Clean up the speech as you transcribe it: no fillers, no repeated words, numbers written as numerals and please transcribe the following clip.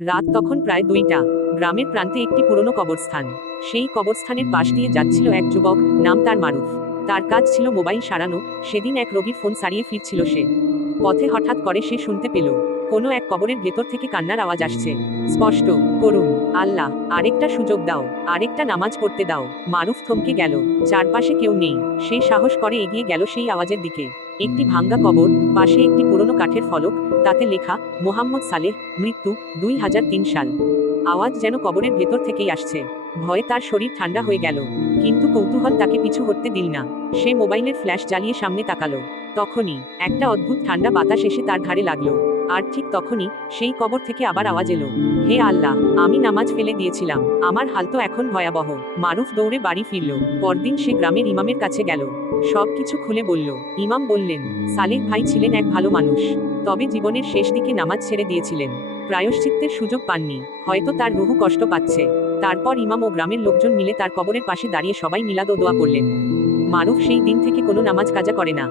রাত তখন প্রায় 2টা। গ্রামের প্রান্তে একটি পুরনো কবরস্থান। সেই কবরস্থানের পাশ দিয়ে যাচ্ছিল এক যুবক, নাম তার মারুফ। তার কাজ ছিল মোবাইল সারানো। সেদিন এক রোগীর ফোন সারিয়ে ফিরছিল সে। পথে হঠাৎ করে সে শুনতে পেল কোনো এক কবরের ভেতর থেকে কান্নার আওয়াজ আসছে। স্পষ্ট করুন, আল্লাহ, আরেকটা সুযোগ দাও, আরেকটা নামাজ পড়তে দাও। মারুফ থমকে গেল। চারপাশে কেউ নেই। সে সাহস করে এগিয়ে গেল সেই আওয়াজের দিকে। একটি ভাঙ্গা কবর, পাশে একটি পুরনো কাঠের ফলক, তাতে লেখা, মোহাম্মদ সালেহ, মৃত্যু 2003 সাল। আওয়াজ যেন কবরের ভেতর থেকেই আসছে। ভয়ে তার শরীর ঠান্ডা হয়ে গেল। কিন্তু কৌতূহল তাকে পিছু হটতে দিল না। সে মোবাইলের ফ্ল্যাশ জ্বালিয়ে সামনে তাকালো। তখনই একটা অদ্ভুত ঠান্ডা বাতাস এসে তার ঘাড়ে লাগলো। আর ঠিক তখনই সেই কবর থেকে আবার আওয়াজ এলো, হে আল্লাহ, আমি নামাজ ফেলে দিয়েছিলাম, আমার হাল তো এখন ভয়াবহ। মারুফ দৌড়ে বাড়ি ফিরল। পরদিন সে গ্রামের ইমামের কাছে গেল। সবকিছু খুলে বলল। ইমাম বললেন, সালেহ ভাই ছিলেন এক ভালো মানুষ, তবে জীবনের শেষ দিকে নামাজ ছেড়ে দিয়েছিলেন। প্রায়শ্চিত্তের সুযোগ পাননি, হয়তো তার রুহু কষ্ট পাচ্ছে। তারপর ইমাম ও গ্রামের লোকজন মিলে তার কবরের পাশে দাঁড়িয়ে সবাই মিলাদ ও দোয়া করলেন। মারুফ সেই দিন থেকে কোনো নামাজ কাজা করে না।